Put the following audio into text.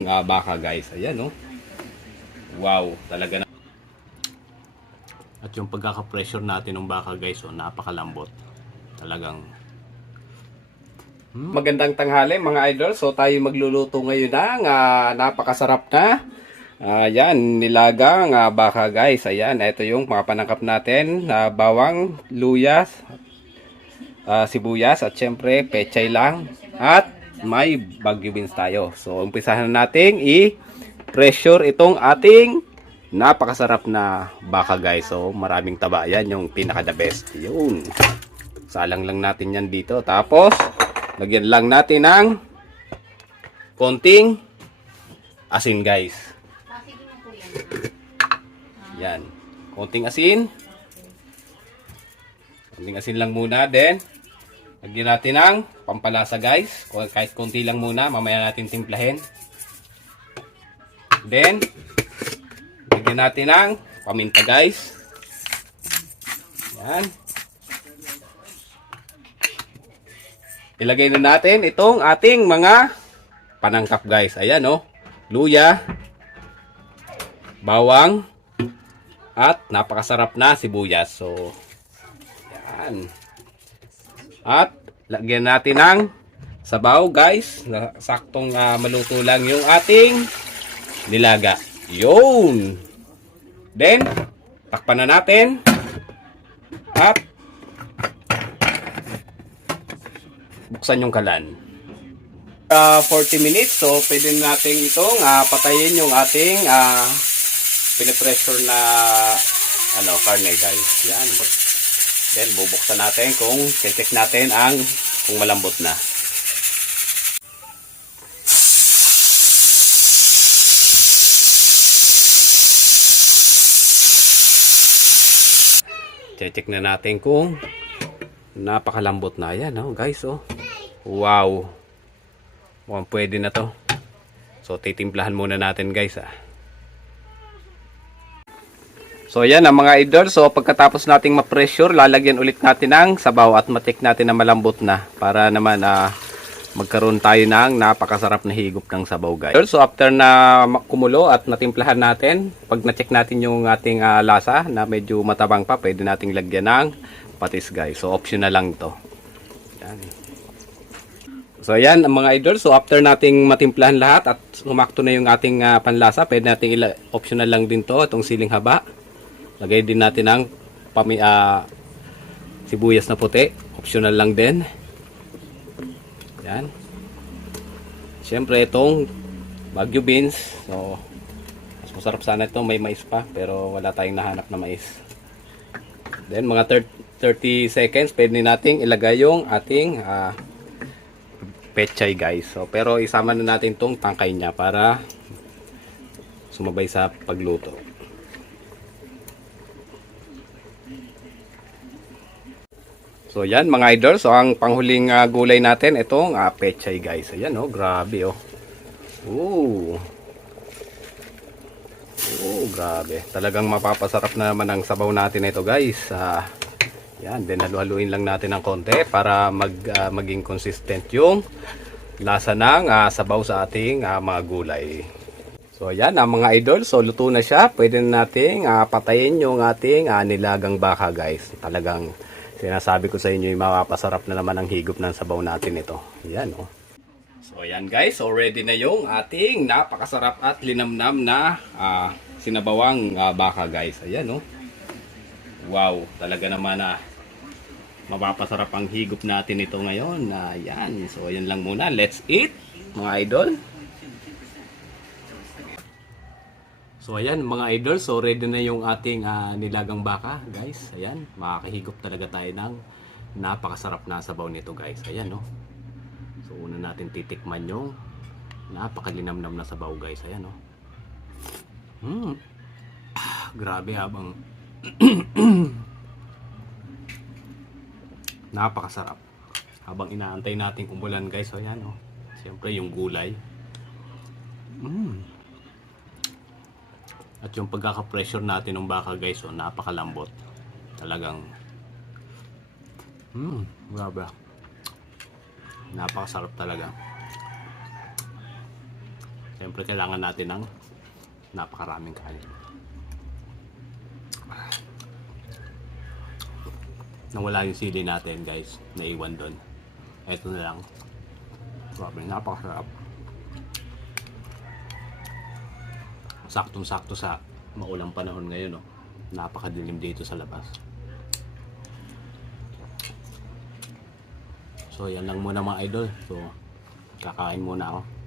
nga baka guys. Ayan no. Wow, talaga na. At yung pagkaka-pressure natin ng baka guys, oh, napakalambot. Talagang Magandang tanghali mga idol. So tayo magluluto ngayon ng ah, napakasarap na Ayan, nilagang ah, baka guys. Ayan, ito yung mga panangkap natin. na bawang, luyas, ah, sibuyas at syempre pechay lang. At may bagyo beans tayo. So umpisahan na nating i-pressure itong ating napakasarap na baka guys. So maraming taba. Yan yung pinaka the best. Yun. Salang lang natin yan dito. Tapos lagyan lang natin ng konting asin guys. Yan. Konting asin. Konting asin lang muna. Then, lagyan natin ng pampalasa guys. Kahit konti lang muna. Mamaya natin timplahin. Then, lagyan natin ng paminta guys. Yan. Ilagay na natin itong ating mga panangkap guys. Ayan oh. Luya. Bawang. At napakasarap na sibuyas. So, yan. At lagyan natin ng sabaw guys. Saktong ah, maluto lang yung ating nilaga. Yun. Then, takpan na natin. At buksan yung kalan. Ah, 40 minutes, so pwede na natin itong ah, patayin yung ating ah, pinipressure na ano, karne guys. Yan. Then bubuksan natin kung check natin ang kung malambot na. Check na natin kung napakalambot na yan, oh, guys, oh. Wow. Mukhang pwede na to. So, titimplahan muna natin, guys, ah. So, yan ang mga idol. So, pagkatapos nating ma-pressure, lalagyan ulit natin ng sabaw at matik natin na malambot na para naman ah, magkaroon tayo ng napakasarap na higop ng sabaw, guys. So, after na kumulo at natimplahan natin, pag na-check natin yung ating ah, lasa na medyo matabang pa, pwede nating lagyan ng patis, guys. So, optional lang to. Yan. So ayan ang mga idol. So after nating matimplahan lahat at sumakto na yung ating ah, panlasa, pwede nating optional lang din to itong siling haba. Lagay din natin ang pami ah, sibuyas na puti. Optional lang din. Yan. Siyempre itong Baguio beans. So mas masarap sana ito may mais pa pero wala tayong nahanap na mais. Then mga 30 seconds pwede nating ilagay yung ating ah, pechay guys. So, pero isama na natin tong tangkay niya para sumabay sa pagluto. So yan mga idol, so ang panghuling ah, gulay natin itong ah, pechay guys. Ayan oh, grabe oh. Ooh. Oh, grabe. Talagang mapapasarap na naman ang sabaw natin ito guys. Ah, yan, then halu-haluin lang natin ng konti para mag, ah, maging consistent yung lasa ng ah, sabaw sa ating ah, mga gulay. So yan ang mga idol, so luto na siya. Pwede na nating ah, patayin yung ating ah, nilagang baka guys. Talagang sinasabi ko sa inyo yung mapapasarap na naman ang higop ng sabaw natin ito. Yan oh. So ayan guys, so ready na yung ating napakasarap at linamnam na ah, sinabawang ah, baka guys. Ayan oh. Wow, talaga naman na mapapasarap ang higop natin ito ngayon. Ayan, so ayan lang muna. Let's eat mga idol. So ayan mga idol, so ready na yung ating ah, nilagang baka guys. Ayan, makakahigop talaga tayo ng napakasarap na sabaw nito guys. Ayan no. So una natin titikman yung napakalinamnam na sabaw guys. Ayan no. Hmm. Ah, grabe habang napakasarap. Habang inaantay natin kumulan guys. So ayan no. Siyempre yung gulay. Mm. At yung pagkaka-pressure natin ng baka guys, oh, napakalambot. Talagang Hmm, grabe. Napakasarap talaga. Siyempre kailangan natin ng napakaraming kanin. Nawala yung sili natin guys, naiwan doon. Eto na lang. Grabe, napakasarap. Saktong-sakto sa maulang panahon ngayon, no? Napakadilim dito sa labas. So, yan lang muna mga idol. So, kakain muna ako.